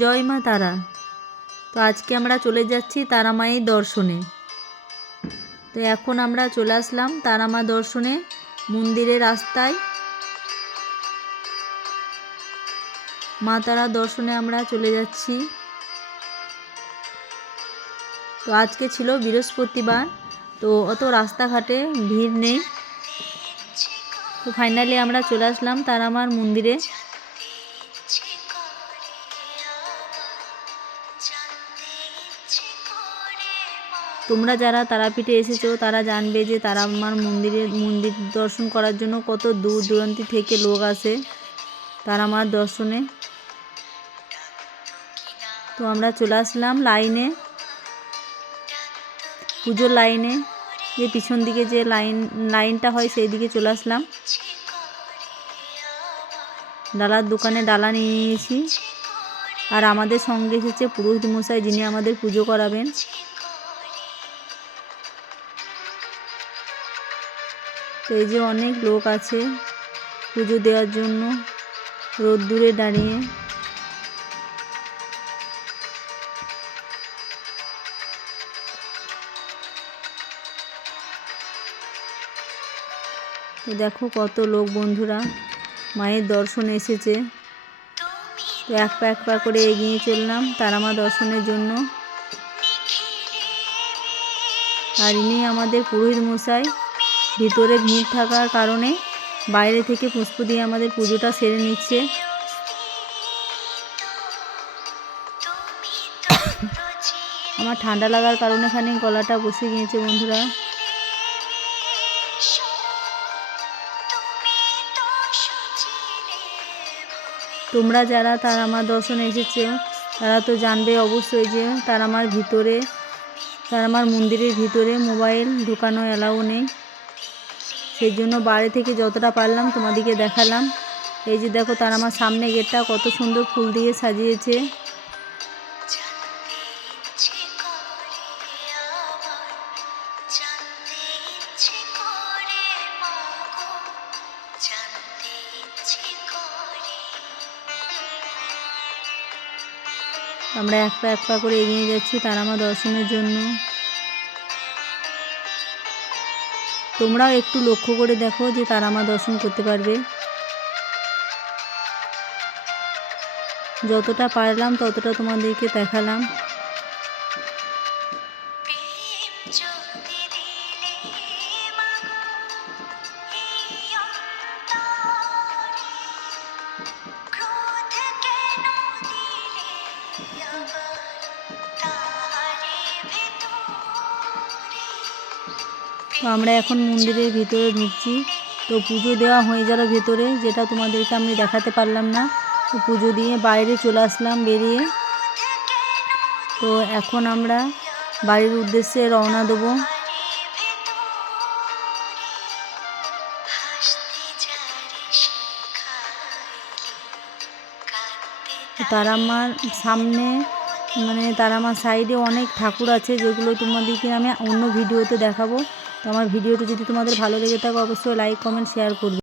জয় মা তারা। তো আজকে আমরা চলে যাচ্ছি তারা মায়ের দর্শনে। তো এখন আমরা চলে আসলাম তারা মা দর্শনে মন্দিরের রাস্তায়। মা তারা দর্শনে আমরা চলে যাচ্ছি। তো আজকে ছিল বৃহস্পতিবার, তো অত রাস্তাঘাটে ভিড় নেই। তো ফাইনালি আমরা চলে আসলাম তারামার মন্দিরে। তোমরা যারা তারাপীঠে এসেছ, তারা জানবে যে তারা মার মন্দিরে, মন্দির দর্শন করার জন্য কত দূর দূরান্তি থেকে লোক আসে তারা মার দর্শনে। তো আমরা চলে আসলাম লাইনে। পুজোর লাইনে, যে পিছন দিকে যে লাইন, লাইনটা হয় সেই দিকে চলে আসলাম। ডালার দোকানে ডালা নিয়ে নিয়েছি আর আমাদের সঙ্গে এসেছে পুরোহিত মশাই যিনি আমাদের পুজো করাবেন। তো এই যে অনেক লোক আছে পুজো দেওয়ার জন্য রোদ্দুরে দাঁড়িয়ে। তো দেখো কত লোক বন্ধুরা, মায়ের দর্শন এসেছে। তো এক পা এক পা করে এগিয়ে চললাম তারামা দর্শনের জন্য। আর ইনি আমাদের পুরোহিত মশাই। ভিতরে ভিড় থাকার কারণে বাইরে থেকে পুষ্প দিয়ে আমাদের পুজোটা সেরে নিচ্ছে। আমার ঠান্ডা লাগার কারণে এখানে গলাটা বসে গিয়েছে বন্ধুরা। তোমরা যারা তার আমার দর্শনে এসেছ, তারা তো জানবে অবশ্যই যে তার আমার ভিতরে, তার আমার মন্দিরের ভিতরে মোবাইল ঢোকানো এলাও নেই। সেই জন্য বাইরে থেকে যতটা পারলাম তোমাদেরকে দেখালাম। এই যে দেখো, তার আমার সামনে গেটটা কত সুন্দর ফুল দিয়ে সাজিয়েছে। আমরা এক পা এক পা করে এগিয়ে যাচ্ছি তারামা দর্শনের জন্য। তোমরাও একটু লক্ষ্য করে দেখো যে তারা মা দর্শন করতে পারবে। যতটা পারলাম, ততটা তোমাদেরকে দেখালাম। তো আমরা এখন মন্দিরের ভিতরে ঢুকছি। তো পুজো দেওয়া হয়ে গেল ভেতরে, যেটা তোমাদেরকে আমি দেখাতে পারলাম না। তো পুজো দিয়ে বাইরে চলে আসলাম বেরিয়ে। তো এখন আমরা বাড়ির উদ্দেশ্যে রওনা দেবো। তারা তারামার সামনে মানে তারা তারামার সাইডে অনেক ঠাকুর আছে, যেগুলো তোমাদেরকে আমি অন্য ভিডিওতে দেখাবো। তো আমার ভিডিওটি যদি তোমাদের ভালো লেগে থাকে অবশ্যই লাইক কমেন্ট শেয়ার করবে।